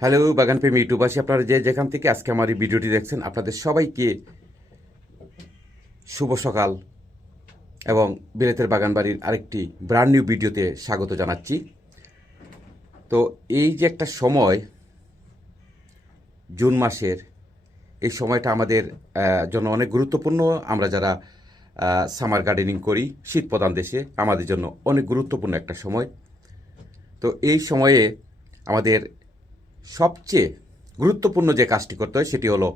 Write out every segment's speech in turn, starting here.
Hello, বাগান প্রেমী ইউটিউবাসী, আপনারা যে যেখান থেকে আজকে আমার এই ভিডিওটি দেখছেন, আপনাদের সবাইকে শুভ সকাল এবং বিলেতের বাগান বাড়ির আরেকটি ব্র্যান্ড নিউ ভিডিওতে স্বাগত জানাচ্ছি। তো এই যে একটা সময়, জুন মাসের, এই সময়টা আমাদের জন্য অনেক গুরুত্বপূর্ণ। আমরা যারা সামার গার্ডেনিং করি, শীত প্রধান দেশে, আমাদের জন্য অনেক গুরুত্বপূর্ণ একটা সময়। তো এই সময়ে আমাদের সবচেয়ে গুরুত্বপূর্ণ যে কাজটি করতে হয় সেটি হলো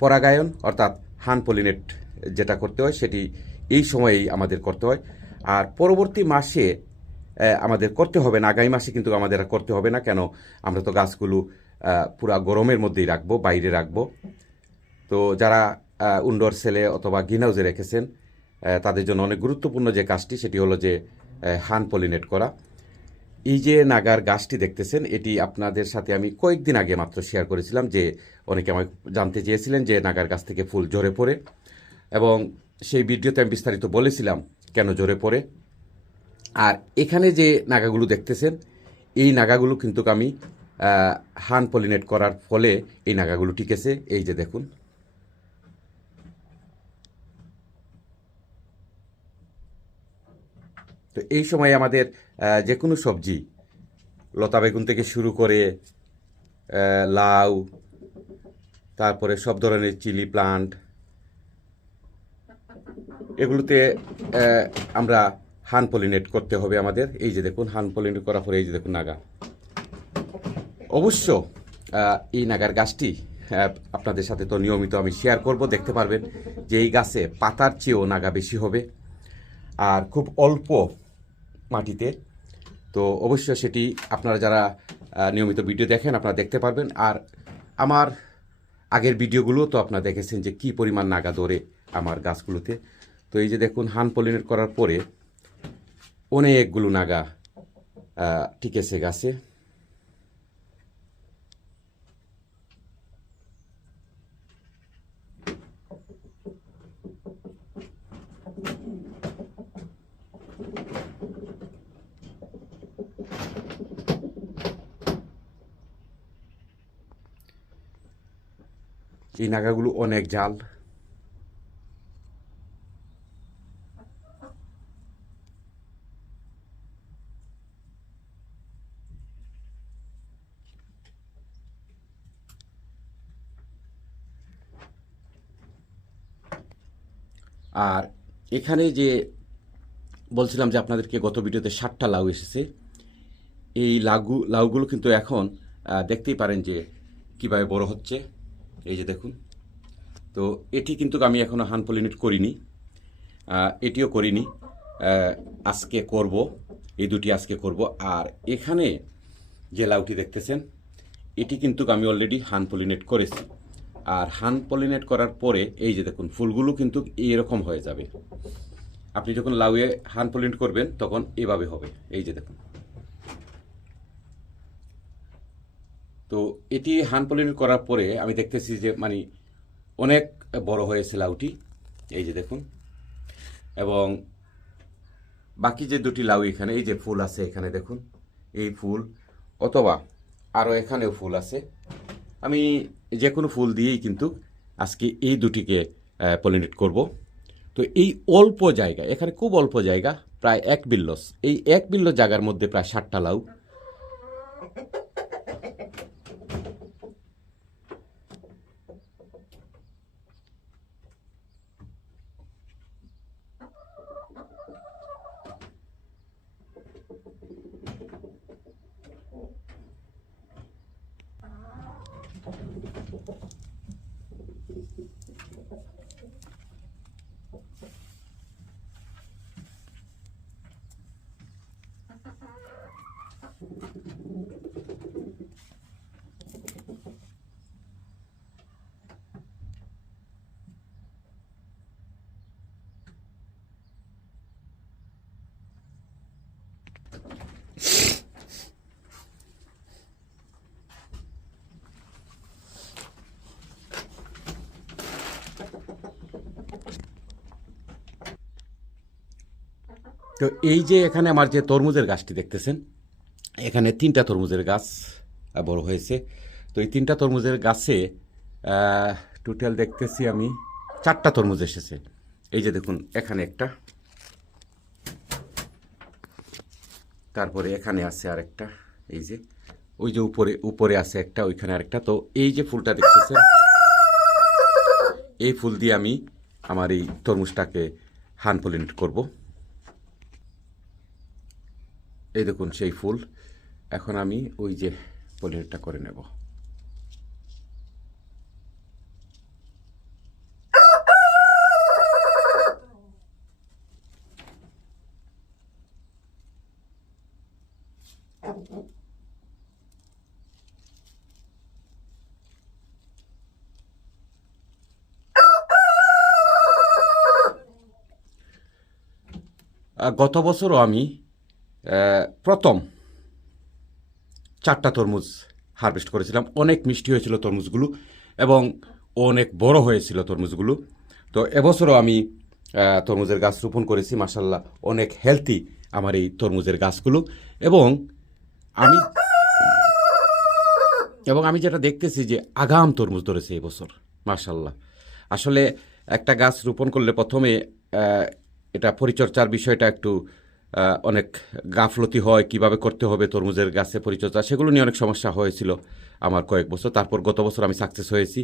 পরাগায়ন, অর্থাৎ হান পলিনেট যেটা করতে হয় সেটি এই সময়েই আমাদের করতে হয়। আর পরবর্তী মাসে আমাদের করতে হবে না, আগামী মাসে কিন্তু আমাদের করতে হবে না, কেন আমরা তো গাছগুলো পুরা গরমের মধ্যেই রাখব, বাইরে রাখব। তো যারা উন্ডোর সেলে অথবা গ্রিন হাউসে রেখেছেন তাদের জন্য অনেক গুরুত্বপূর্ণ যে কাজটি সেটি হলো যে হান পলিনেট করা। এই যে নাগার গাছটি দেখতেছেন, এটি আপনাদের সাথে আমি কয়েকদিন আগে মাত্র শেয়ার করেছিলাম যে অনেকে আমাকে জানতে চেয়েছিলেন যে নাগার গাছ থেকে ফুল ঝরে পড়ে। এবং সেই ভিডিওতে আমি বিস্তারিত বলেছিলাম কেন ঝরে পড়ে। আর এখানে যে নাগাগুলো দেখতেছেন, এই নাগাগুলো কিন্তু আমি হান পলিনেট করার ফলে এই নাগাগুলো টিকেছে। এই যে দেখুন। তো এই সময় আমাদের যে কোনো সবজি, লতা বেগুন থেকে শুরু করে লাউ, তারপরে সব ধরনের চিলি প্লান্ট, এগুলোতে আমরা হান পলিনেট করতে হবে আমাদের। এই যে দেখুন, হান পলিনেট করার পরে এই যে দেখুন নাগা। অবশ্য এই নাগার গাছটি আপনাদের সাথে তো নিয়মিত আমি শেয়ার করব, দেখতে পারবেন যে এই গাছে পাতার চেয়েও নাগা বেশি হবে। আর খুব অল্প মাটিতে। তো অবশ্যই সেটি আপনারা যারা নিয়মিত ভিডিও দেখেন আপনারা দেখতে পারবেন। আর আমার আগের ভিডিওগুলো তো আপনারা দেখেছেন যে কি পরিমাণ নাগা ধরে আমার গাছগুলোতে। তো এই যে দেখুন, হান পলিনেট করার পরে অনেকগুলো নাগা টিকেছে গাছে। এই নাগাগুলো অনেক জাল। আর এখানে যে বলছিলাম যে আপনাদেরকে গত ভিডিওতে ষাটটা লাউ এসেছে, এই লাউ লাউগুলো কিন্তু এখন দেখতেই পারেন যে কীভাবে বড় হচ্ছে। এই যে দেখুন। তো এটি কিন্তু আমি এখনও হান পলিনেট করিনি। এটিও করিনি। আজকে করব, এই দুটি আজকে করব। আর এখানে যে লাউটি দেখতেছেন, এটি কিন্তু আমি অলরেডি হান পলিনেট করেছি। আর হান পলিনেট করার পরে, এই যে দেখুন, ফুলগুলো কিন্তু এরকম হয়ে যাবে। আপনি যখন লাউয়ে হান পলিনেট করবেন, তখন এভাবে হবে। এই যে দেখুন। তো এটি হান পলিনেট করার পরে আমি দেখতেছি যে মানে অনেক বড় হয়েছে লাউটি। এই যে দেখুন। এবং বাকি যে দুটি লাউ এখানে, এই যে ফুল আছে এখানে দেখুন। এই ফুল, অথবা আরও এখানেও ফুল আছে। আমি যে কোনো ফুল দিয়েই কিন্তু আজকে এই দুটিকে পলিনেট করব। তো এই অল্প জায়গা এখানে খুব অল্প জায়গা, প্রায় এক বিল্লস। এই এক বিল্ল জায়গার মধ্যে প্রায় ষাটটা লাউ। তো এই যে এখানে আমার যে তরমুজের গাছটি দেখতেছেন, এখানে তিনটা তরমুজের গাছ বড় হয়েছে। তো এই তিনটা তরমুজের গাছে টোটাল দেখতেছি আমি চারটা তরমুজ এসেছে। এই যে দেখুন, এখানে একটা, তারপরে এখানে আছে আরেকটা, এই যে, ওই যে উপরে উপরে আছে একটা, ওইখানে আরেকটা। তো এই যে ফুলটা দেখতেছেন, এই ফুল দিয়ে আমি আমার এই তরমুজটাকে হান পলিনেট করব। এই দেখুন সেই ফুল। এখন আমি ওই যে পলিনেটটা করে নেব। গত বছরও আমি প্রথম চারটা তরমুজ হারভেস্ট করেছিলাম। অনেক মিষ্টি হয়েছিল তরমুজগুলো এবং অনেক বড় হয়েছিল তরমুজগুলো। তো এবছরও আমি তরমুজের গাছ রোপণ করেছি। মাসাল্লাহ অনেক হেলদি আমার এই তরমুজের গাছগুলো। এবং আমি এবং আমি যেটা দেখতেছি যে আগাম তরমুজ ধরেছে এবছর মার্শাল্লাহ আসলে একটা গাছ রোপণ করলে প্রথমে এটা পরিচর্যার বিষয়টা একটু অনেক গাফলতি হয়, কীভাবে করতে হবে, তরমুজের গাছে পরিচর্যা, সেগুলো নিয়ে অনেক সমস্যা হয়েছিল আমার কয়েক বছর। তারপর গত বছর আমি সাকসেস হয়েছি।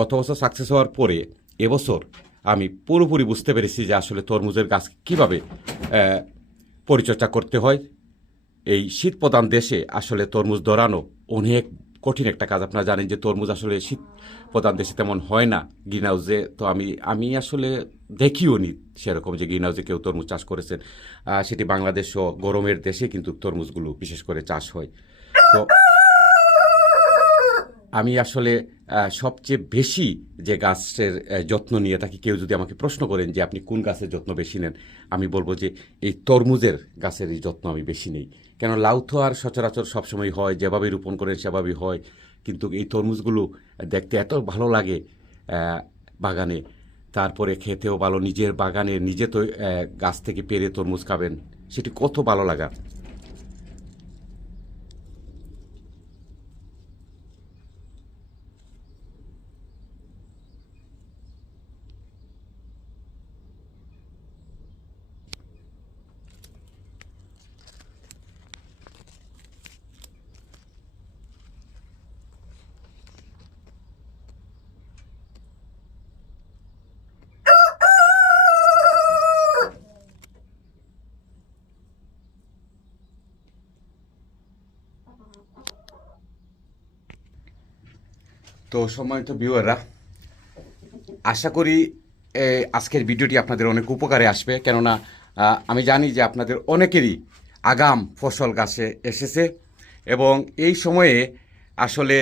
গত বছর সাকসেস হওয়ার পরে এবছর আমি পুরোপুরি বুঝতে পেরেছি যে আসলে তরমুজের গাছ কীভাবে পরিচর্যা করতে হয়। এই শীত প্রধান দেশে আসলে তরমুজ ধরানো অনেক কঠিন একটা কাজ। আপনারা জানেন যে তরমুজ আসলে শীত প্রধান দেশে তেমন হয় না। গ্রিন হাউসে তো আমি আমি আসলে দেখিও নি সেরকম যে গ্রিন হাউসে কেউ তরমুজ চাষ করেছেন। সেটি বাংলাদেশ ও গরমের দেশে কিন্তু তরমুজগুলো বিশেষ করে চাষ হয়। তো আমি আসলে সবচেয়ে বেশি যে গাছের যত্ন নিয়ে থাকি, কেউ যদি আমাকে প্রশ্ন করেন যে আপনি কোন গাছের যত্ন বেশি নেন, আমি বলব যে এই তরমুজের গাছের এই যত্ন আমি বেশি নেই। কেন লাউ তো আর সচরাচর সবসময় হয়, যেভাবে রোপণ করেন সেভাবেই হয়, কিন্তু এই তরমুজগুলো দেখতে এত ভালো লাগে বাগানে। তারপরে খেতেও ভালো, নিজের বাগানে নিজে তো গাছ থেকে পেরে তরমুজ খাবেন, সেটি কত ভালো লাগা। তো সম্মানিত ভিউয়াররা আশা করি আজকের ভিডিওটি আপনাদের অনেক উপকারে আসবে। কেননা আমি জানি যে আপনাদের অনেকেরই আগাম ফসল গাছে এসেছে এবং এই সময়ে আসলে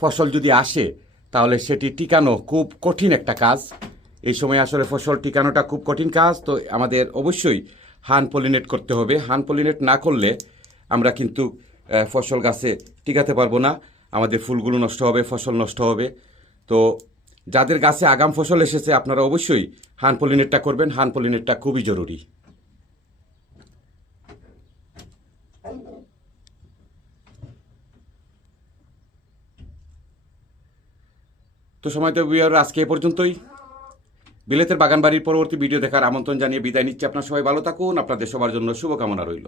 ফসল যদি আসে, তাহলে সেটি টিকানো খুব কঠিন একটা কাজ। এই সময় আসলে ফসল টিকানোটা খুব কঠিন কাজ, তো আমাদের অবশ্যই হান পলিনেট করতে হবে। হান পলিনেট না করলে আমরা কিন্তু ফসল গাছে টিকাতে পারব না। আমাদের ফুলগুলো নষ্ট হবে, ফসল নষ্ট হবে। তো যাদের গাছে আগাম ফসল এসেছে, আপনারা অবশ্যই হান পলিনেটটা করবেন। হান পলিনেটটা খুবই জরুরি। তো সময় তো আজকে এ পর্যন্তই। বিলেতের বাগানবাড়ির পরবর্তী ভিডিও দেখার আমন্ত্রণ জানিয়ে বিদায় নিচ্ছি। আপনার সবাই ভালো থাকুন। আপনাদের সবার জন্য শুভকামনা রইল।